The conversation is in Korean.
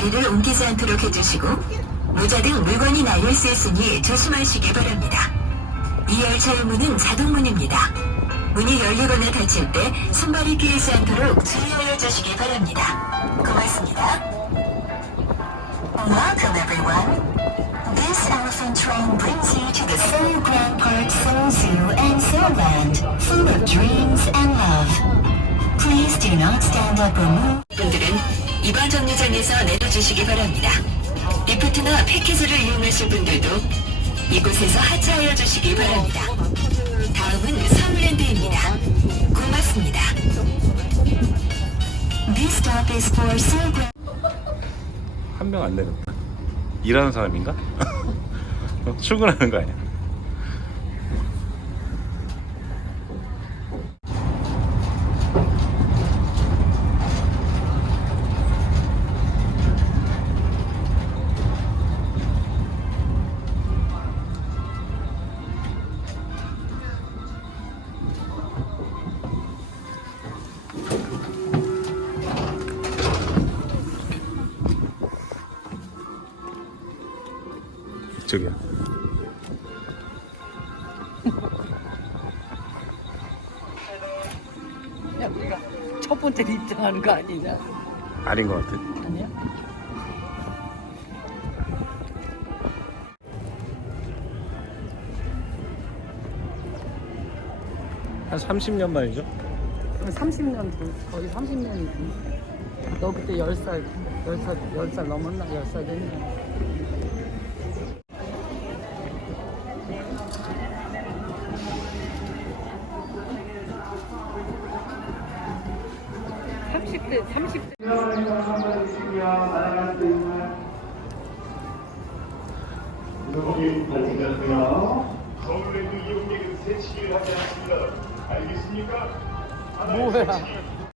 자리를 옮기지 않도록 해주시고 모자 등 물건이 날릴 수 있으니 조심하시기 바랍니다. 이 열차의 문은 자동문입니다. 문이 열리거나 닫힐 때 손발이 끼이지 않도록 주의하여 주시기 바랍니다. 고맙습니다. Welcome everyone. This elephant train brings you to the Seoul Grand Park Seoul Zoo and Seoulland, full of dreams and love. Please do not stand up or move. 이번 정류장에서 내려주시기 바랍니다. 리프트나 패키지를 이용하실 분들도 이곳에서 하차하여 주시기 바랍니다. 다음은 서울랜드입니다. 고맙습니다. This stop is for Seoul Grand 한 명 안 내렸다. 일하는 사람인가? 어, 출근하는 거 아니야? 이쪽이야. 야, 우리가 첫 번째 입장하는 거 아니냐? 아닌 것 같아. 아니야? 한 30년 만이죠? 30년, 거의 30년이지. 너 그때 10살, 10살, 10살 넘었나? 10살 됐나? 삼십 대 삼십 대 여기 발전되세요. 서울랜드 이용객은 세치기를 하지 않습니다. 알겠습니까? 하나의 뭐야? 세치기.